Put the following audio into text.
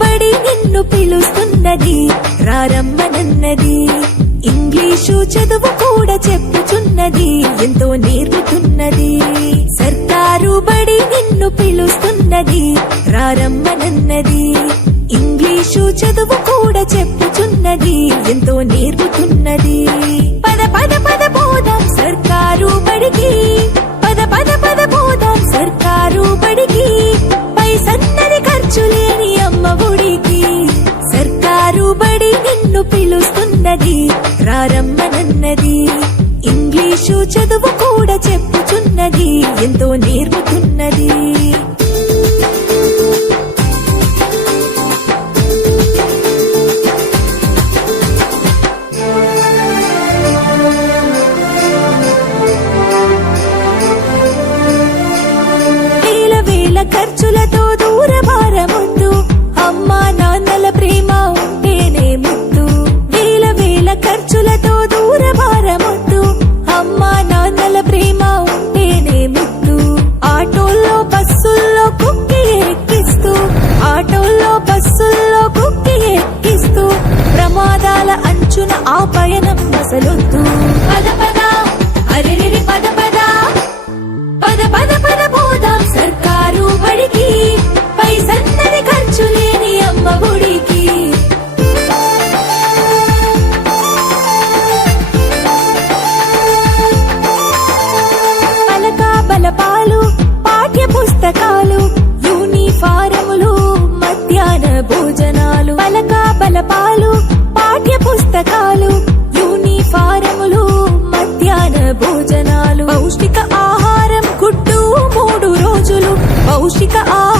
బడి నిన్ను పిలుస్తున్నది, రారమ్మనన్నది. ఇంగ్లీషు చదువు కూడా చెప్పుచున్నది, ఎంతో నేర్పుతున్నది. సర్కారు బడి నిన్ను పిలుస్తున్నది, రారమ్మనన్నది. ఇంగ్లీషు చదువు కూడా చెప్పుచున్నది, ఎంతో నేర్పుతున్నది. పద పద పద పోదాం సర్కారు బడికి, పద పద పద పోదాం సర్కారు బడికి. పైసన్నది ఖర్చు లేని అమ్మ ఒడికి. సర్కారు బడి నిన్ను పిలుస్తున్నది, రారమ్మనన్నది. ఇంగ్లీషు చదువు కూడా చెప్పుచున్నది, ఎంతో నేర్పుతున్నది. ఖర్చులతో దూరభారముద్దు, అమ్మా నాన్నల ప్రేమ ఉంటేనే ముద్దు. వేల వేల ఖర్చులతో దూరభారముద్దు, అమ్మా నాన్నల ప్రేమ ఉంటేనే ముద్దు. ఆటోల్లో బస్సుల్లో కుక్కి ఎక్కిస్తూ, ఆటోల్లో బస్సుల్లో కుక్కి ఎక్కిస్తూ, ప్రమాదాల అంచున ఆ పయనం అసలొద్దు. పద పద అరెరెరి పద పద, పద పద పద పోదాం సర్కారు బడికి. పైసన్నది ఖర్చు లేని అమ్మ ఒడికి. పలక బలపాలు, పాఠ్య పుస్తకాలు, యూనిఫారములు, మధ్యాహ్న భోజనాలు. పలక బలపాలు, పాఠ్య పుస్తకాలు, యూనిఫారములు, మధ్యాహ్న భోజనాలు. పౌష్టిక ఆహారం గుడ్డు 3 రోజులు, పౌష్టిక ఆహారం